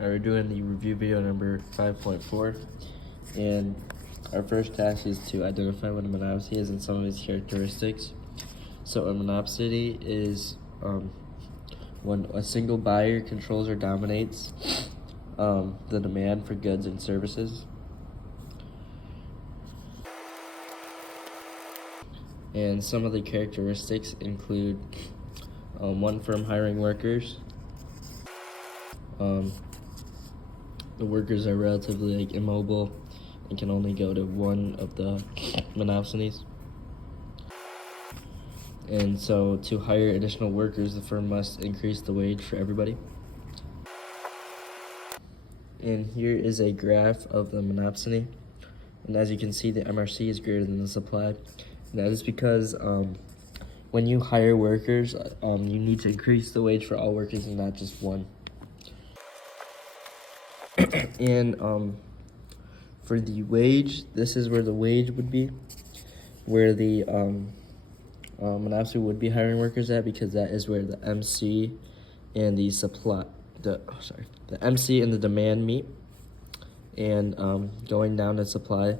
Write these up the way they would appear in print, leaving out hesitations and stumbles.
We're doing the review video number 5.4, and our first task is to identify what a monopsony is and some of its characteristics. So a monopsony is when a single buyer controls or dominates the demand for goods and services. And some of the characteristics include one firm hiring workers. The workers are relatively immobile and can only go to one of the monopsonies. And so to hire additional workers, the firm must increase the wage for everybody. And here is a graph of the monopsony. And as you can see, the MRC is greater than the supply. And that is because when you hire workers, you need to increase the wage for all workers and not just one. And for the wage, this is where the wage would be, where the monopsony would be hiring workers at, because that is where the MC and the MC and the demand meet. And going down to supply,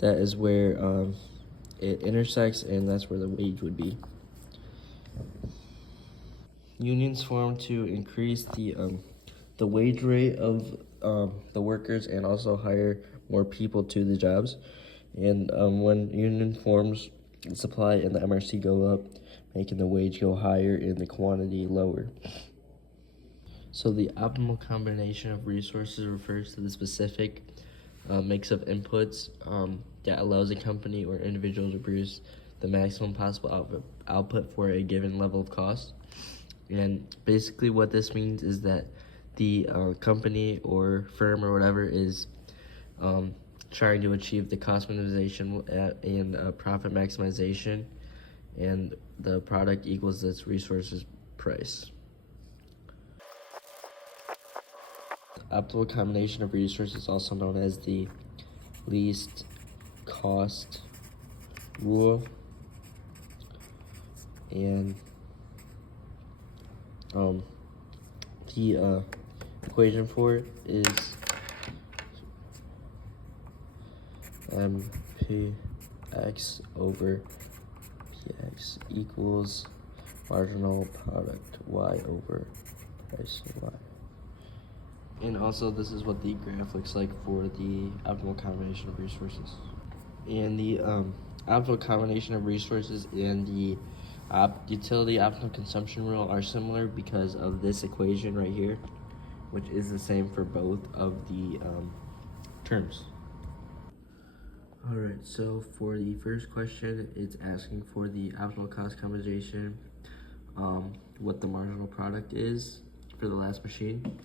that is where it intersects, and that's where the wage would be. Unions form to increase the wage rate of the workers and also hire more people to the jobs. And when union forms, the supply and the MRC go up, making the wage go higher and the quantity lower. So the optimal combination of resources refers to the specific mix of inputs that allows a company or individual to produce the maximum possible output for a given level of cost. And basically what this means is that the company or firm or whatever is trying to achieve the cost minimization and profit maximization, and the product equals its resources price. Optimal combination of resources, also known as the least cost rule, and the equation for it is MPX over PX equals marginal product Y over price Y. And also, this is what the graph looks like for the optimal combination of resources. And the optimal combination of resources and the utility optimal consumption rule are similar because of this equation right here, which is the same for both of the terms. All right, so for the first question, it's asking for the optimal cost combination, what the marginal product is for the last machine.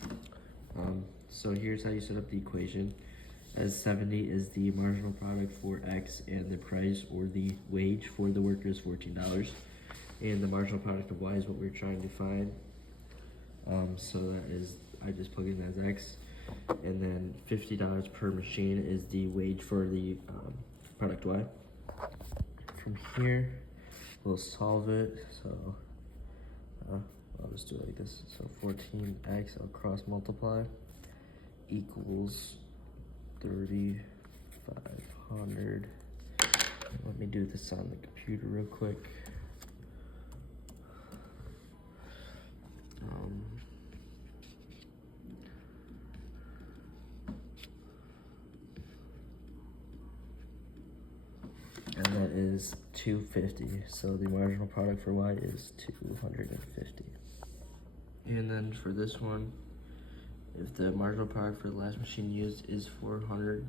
So here's how you set up the equation. As 70 is the marginal product for X, and the price or the wage for the worker is $14. And the marginal product of Y is what we're trying to find. So that is, I just plug in as X. And then $50 per machine is the wage for the product Y. From here, we'll solve it. So I'll just do it like this. So 14x, I'll cross multiply, equals 3,500. Let me do this on the computer real quick. And that is 250. So the marginal product for Y is 250. And then for this one, if the marginal product for the last machine used is 400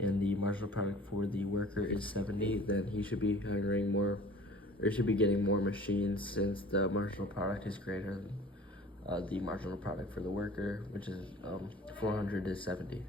and the marginal product for the worker is 70, then he should be hiring more, or should be getting more machines, since the marginal product is greater than the marginal product for the worker, which is 400 is 70.